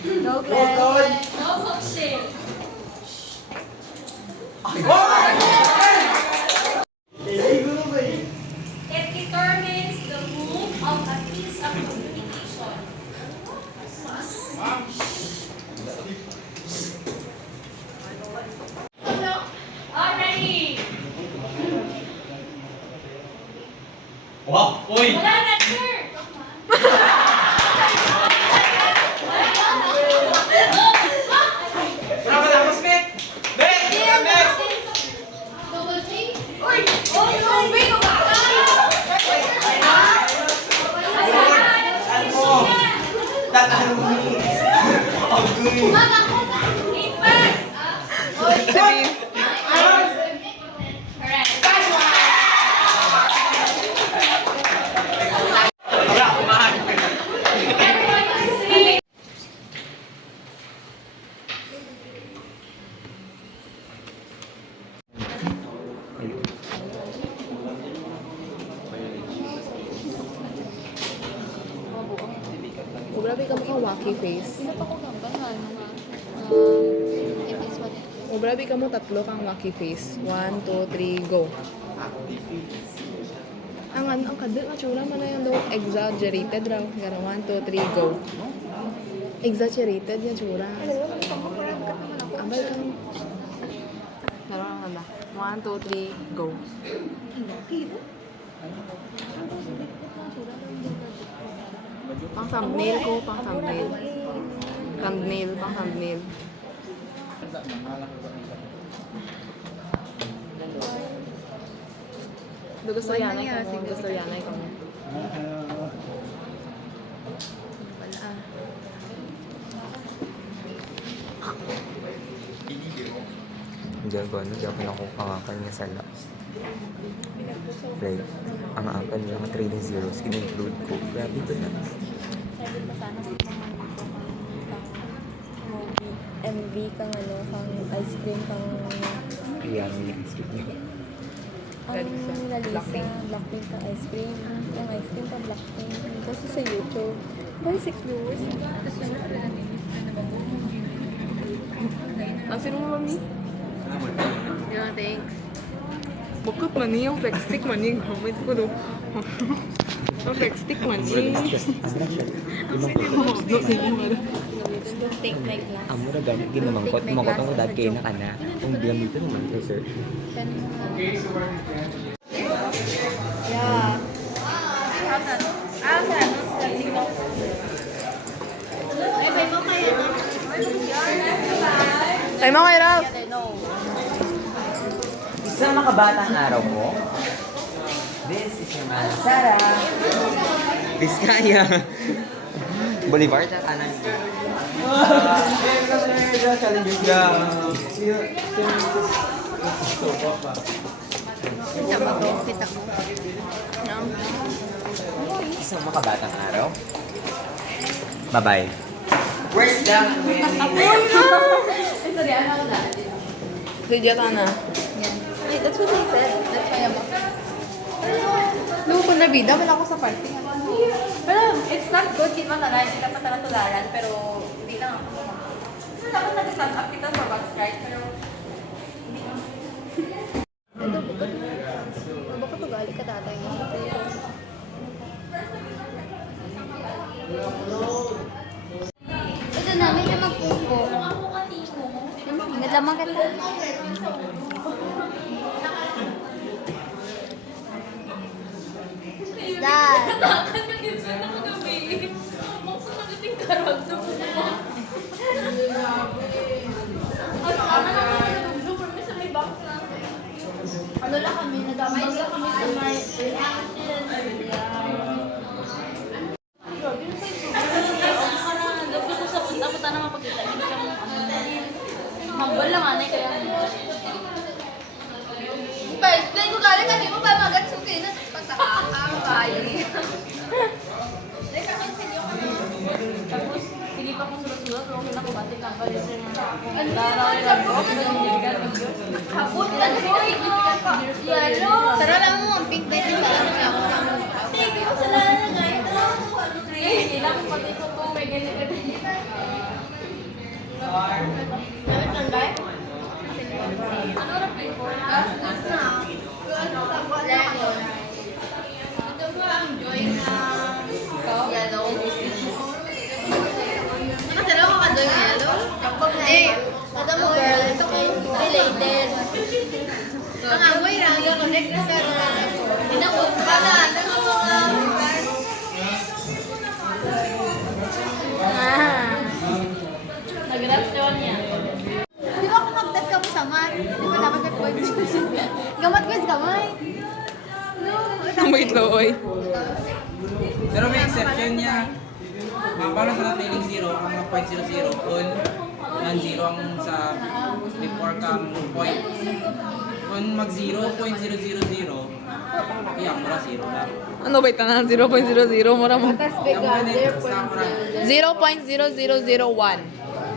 No Glenn. No cocktail. It determines the mood of a piece of communication. Already. Wow! Uy! Wala na, sir. Bravo na ako, Smith! Bek! Bek! Double T. Uy! Oh, no! Wait! Ano mo? Tatanungin! Agoy! Eight pass. Sabihin. Correct. Wala, kumahan! Everyone can see. Oh, grabe ka mukhang wacky face. Oh, grabe ka mo tatlo kang wacky face. 1, 2, 3, go. Ang kadil nga tsura man na yung daw exaggerated raw. Gara 1, 2, 3, go. Exaggerated yung tsura. Ambal ka. Laro lang ba? 1, 2, 3, go. Pang thumbnail ko, pang thumbnail. Thumbnail, pang thumbnail. Gusto yanay ka mo, gusto yanay ka mo. Hindi ako nakukangakan niya sa la. Like, ang akan niya, mga 3 zeros, in-include ko. Grabe ko na. MV kang ano, kang ice cream, kang Yummy yung ice cream niya. ang Nalisa, Blackpink kang ice cream, yung ice cream kang Blackpink. Kasi sa YouTube, very 6 viewers. Ang sino mo, mami? Yeah, thanks. Bakit man yung flex stick man yung gamit ko do. Ang flex stick man yung. Ano siya? Take my glass. Amo na gamit ginamangkot. Kumakot ang dad kayo na ka na. Kung gamit naman ko, sir. Yeah. Ay, mga kayo raw. Isang makabatang araw mo. This is your man, Sarah. Vizcaya. Bolivar, kanan. Challenges ka. Kita ba to? Kita ko. Isang makabatang araw. Bye-bye. Where's the Sige, Tana. Wait, that's what they said. That's why I'm Lumo ko na bida, wala ko sa party. Pero it's not good, di ba na hindi dapat na tularan, pero hindi lang ako. Dapat nag-stand up kita sa back strike, pero hindi lang. Ito, bakit ito galing ka tatay mo? Ito na, may naman pupo. Naglamang ka na. Dad! Ano lang kami, nagambag lang kami sa my reaction. Hambal lang anay kaya. Pa-explain ko galing kami mo ba magatsuki na pagkakakam kayo. Tapos, sige pa kung sulat-sulat, pero okay na ko batik ang balik sa mga ang daraw lang ko. Hapon lang ko. Yalo. Tara lang mo, ang pink dito sa ano niya ako. Thank you, salamat guys. Ilang pati ko to, may ganito. Ano na flavor? Lemon. Yellow. Nakasalaw ka ka doon ng yellow? Hindi. Madam mo girl, ito kay related. Ang amoy lang, yung connect na pero inapunta na. Nag-reaction niya. Di ba kung mag-test ka mo sa math? Di ba dapat may points? Gamat quiz kamay. No. Wait lang, oy. Pero may exception niya. Para sa trailing 0, ang mga point 0-0, kung non-zero ang sa before kang point. Kung mag-0, point 0-0-0, kaya mura 0 lang. Ano ba ito na? 0.00? Mura mo. Test Kaya mura din, basta mura. 0.0001.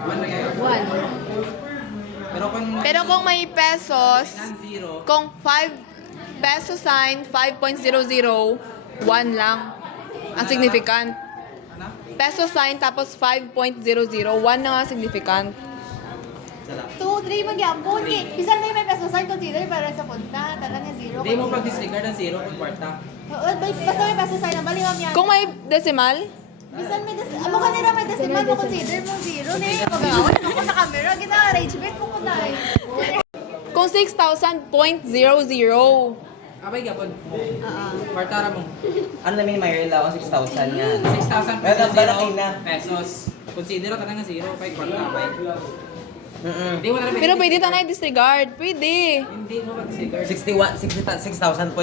Ano kaya? 1. Pero kung Pero kung may pesos, non-zero, kung 5 peso sign, 5.00, 1 lang. Ang significant. ano? Peso sign tapos 5.00, 1 na nga significant. 2, 3, magyambon. Bisan may peso sign, consider para sa punta. Talaga 0. Hindi mo pag-disregard ang 0 kung kwarta. Basta may peso sign, baliwag yan. Kung may decimal, Bisan may decimal, amo kanila may decimal mo consider mo 0 ni. Pag-awal ako sa camera, gina-rage bait mo ko na eh. kung 6,000.00, Abay gapon. Kwarta ra mo. Ano namin may relaw ang 6,000 nga. 6,000 Pero pesos, balaki 0 na. pesos. Consider ka nga 0, kay kwarta abay. Mm-mm. Hindi mo na pero pwede tanay disregard. Pwede. Hindi mo pag-disregard. 6,000.0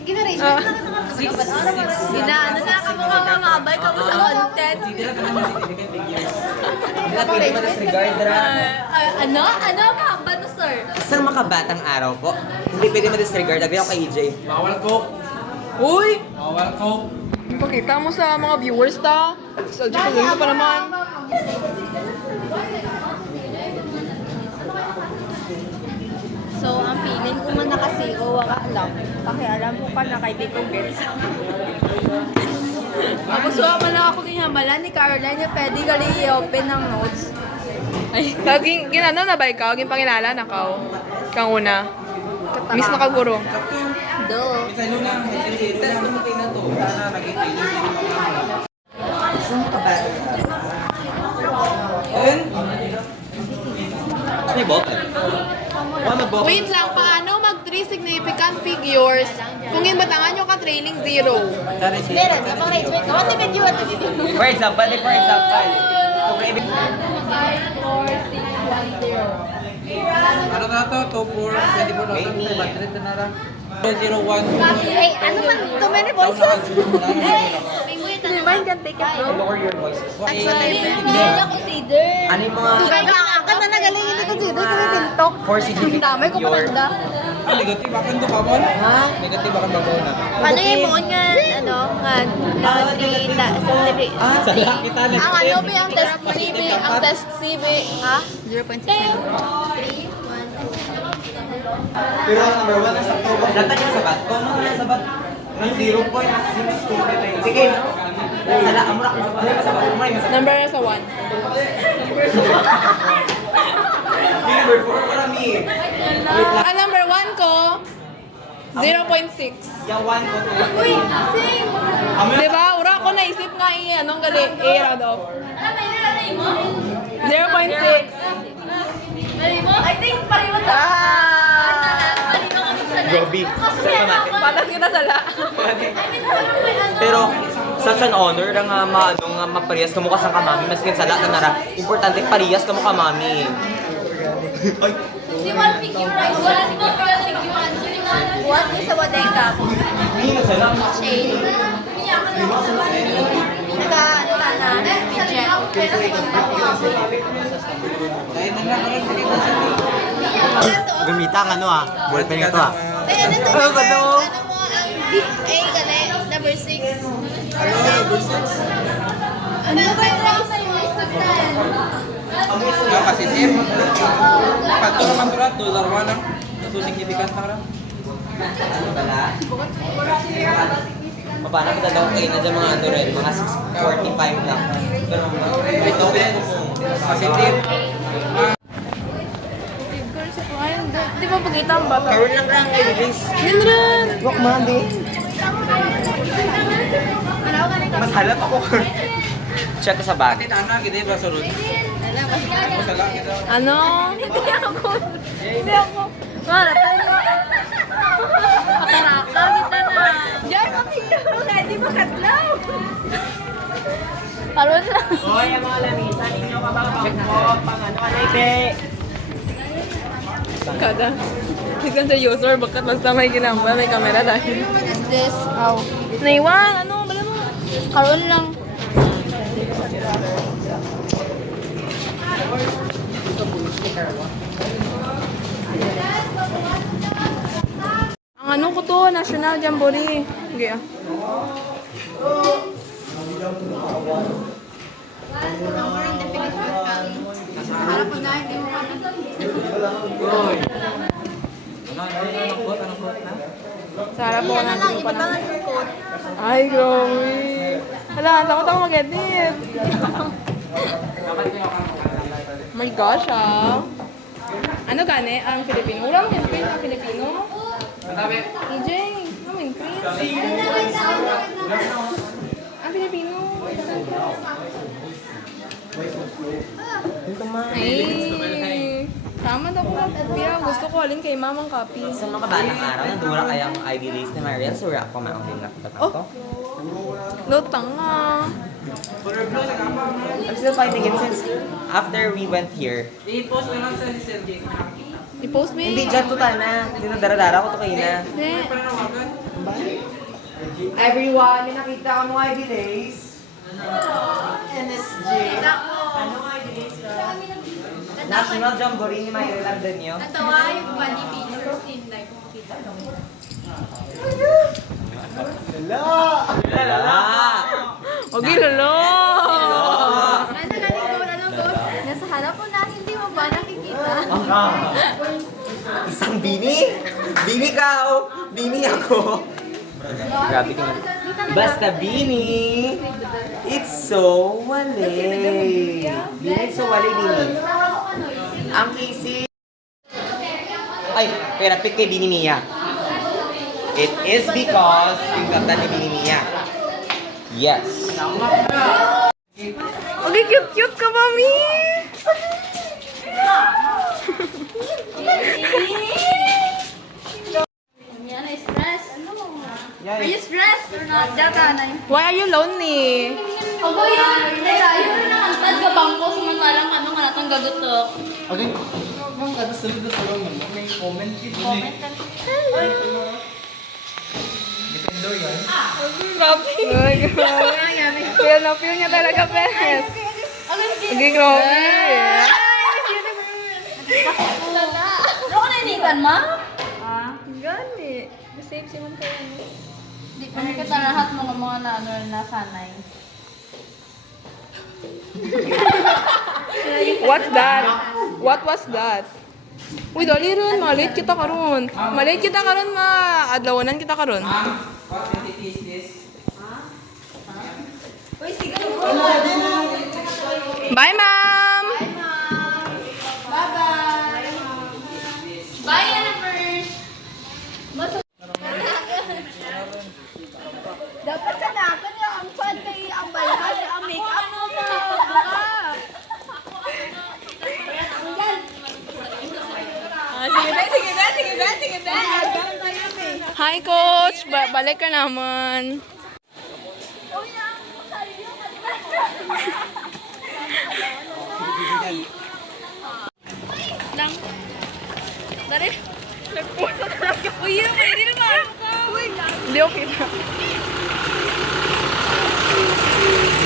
Gina-rage bait na Ginaano na ka mga mamabay ka mo sa content. Consider ka nga significant figures. Hindi na pwede mo disregard ra. Ano? Ano ka? Bato sir? Isang makabatang araw po. Hindi pwede mo disregard. Agree ako kay EJ. Bawal coke. Uy! Bawal coke. Pakita mo sa mga viewers ta. Salji ko ganito pa naman. So, ang feeling ko man nakasigo, wala alam. Pakialam ko pa na kay Biko Gets. Ako suwa man lang ako kinamalan ni Caroline niya pwede gali i-open ng notes. Ay, laging, ginano na ba ikaw? Ging pangilala na ka. Kang una. Miss na kaguro. Sakto. Do. Minsan yun lang. Test mo kayo na to. Sana nag-training. Isang makabatang araw. Ayun. May bottle. Ano bottle? Wait lang, paano mag 3 significant figures kung imbatangan nyo ka trailing 0? Sana siya. Meron, kapag rage bait. What the video, what the video? For example, kung may Ano na to? 2,4,24,500 na lang. 001. Ay, ano man, too many voices? Remind can take it, bro. lower your voices. Hindi na consider. Ano yung mga Kaya na nagaling hindi consider kung may tintok. for significant Damay ko figure? paganda. Ah, negative akan to ka mo? Ha? Negative akan ba na? Paano yung mo nga, ano, nga, Sala kita na. Ang ano ba ang test CB? Ang test CB. Ha? 0.6. Pero number 1 ang sakto ba? Lata niyo sa bat. Kung ano na sa bat? Ng 0.6. Sige. Sala, amura ko sa bat. Umay, nasa Number sa 1. number 4 para me. Ang number 1 ko, 0.6. Yung 1 ko to. Uy, sing! Diba? Ura ko naisip nga anong gali, i-round off. 0.6. I think pareho ta. Gobi. Patas kita sala. Pero such an honor na nga maparehas ka mo ka sa kamami maskin sala na nara. Importante parehas ka mo kamami. Ay, Di one figure, right? One figure. What is a wadeka? hindi na sala. Shade. Ano na? Reject. Dahil na lang ako sa Gumita ang ano bullet pen nga to Ay, ano to? Ano ba to? Ano mo ang A, gani? Number 6. Ano ba yung round sa yung style? Nga kasi sir. Pagto naman to lang, $1 lang. Ito significant na rin. Paano kita daw kayo na dyan mga ano rin, mga 6:45 lang. Pero Ito din. Kasi tip. Ay, di ba pagkita ang bata? Karoon lang lang i-release. Nindran! Wak mami. Mas halap ako. Check ko sa bag. Kita na, kita ba sunod? Ako sala, kita. Ano? Hindi ako. Mara, tayo mo. Pakaraka, kita na. Diyan, makita mo nga, di ba katlaw? Karoon lang. Hoy, ang mga lamisan ninyo kababang po. Pang ano, ibe. Kada. Iskan sa user, bakit basta may ginamba, may camera dahil. What is this? Oh. Naiwan, ano? Bala mo. Karoon lang. Ang ano ko to, National Jamboree. Okay ah. Harap po na, hindi mo Uy! Anong quote? Anong quote na? Sarap po na. lang, iba lang yung code. Ay, grabe. Hala, takot ako mag-edit. My gosh, ah. Ano gani? Ang Filipino? Wala mo yung print ang Filipino? Matabi. EJ, ano yung print? Ang Filipino. Ay, tama daw ko na kopya. Gusto ko alin kay mamang copy. Sa mga kabatang araw, nandura kayang ID list ni Mariel. So, wala ko maungging na to. Lutang nga. I'm still finding it since after we went here. I-post na lang sa si Sir Jake. I-post me. Hindi, dyan to na. Hindi na dara-dara ko to kayo na. Hindi. Pananawagan. Everyone, may nakita ko ng ID list. NSG. Ano ID list ka? National Jamboree ni Mariel London nyo. Natawa yung body pictures in like kita. Lala! Okay, lolo. Ano na ko? Nasa harap mo na, hindi mo ba nakikita? Isang bini? Bini ka oh! Bini ako! Grabe ka naman. Basta bini! It's so wale! Bini, it's so wale, bini. Ang Casey! Ay, pera pick kay Bini Mia. It is because yung kaptan ni Bini Mia. Yes. Okay, cute-cute ka, mami. Yan, stress. Are you stressed or not? Data na yun. Why are you lonely? Ako yan. Layo na nakantad ka bangko samantalang ano nga natang gagutok. Okay. Nung kada sunod na tulong mo, may comment dito. Comment ka. Dependo yan. Grabe. Ay, grabe. Feel na feel niya talaga, Pes. Okay, grabe. Ano ka nainikan, ma? Gani. Save si Ma'am kaya mo. Di pa kita lahat mga na ano na sanay. What's that? What was that? Uy, dali ron. Malate kita karon. Malate kita karon, ma. Adlawanan kita karon. What entity is this? Uy, sige. Bye, ma'am. Bye-bye. Bye, Jennifer. Dapat sanakan niya ang fan kay ang balbas ang make-up mo pa. Sige na. Hi, coach. Balik ka naman. Lang. Dari. Nagpuso talaga. Uy, may rin naman ka. Uy, hindi okay na.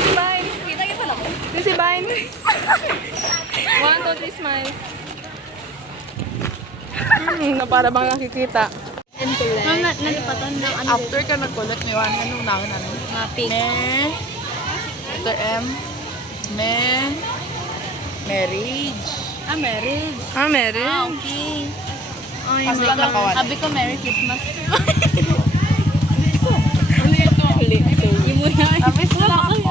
Si Vine. Kita lang. This si Vine. 1, 2, 3, smile. Na para bang nakikita. Nalipatan daw. After ka nag-collect, may one anong naon ano? Mapping. Letter M. Marriage. Marriage. Marriage. Okay. Ay, Kasi lang nakawan. Sabi ko Merry Christmas. Huli ito. Imo yan. Abis mo lang ako.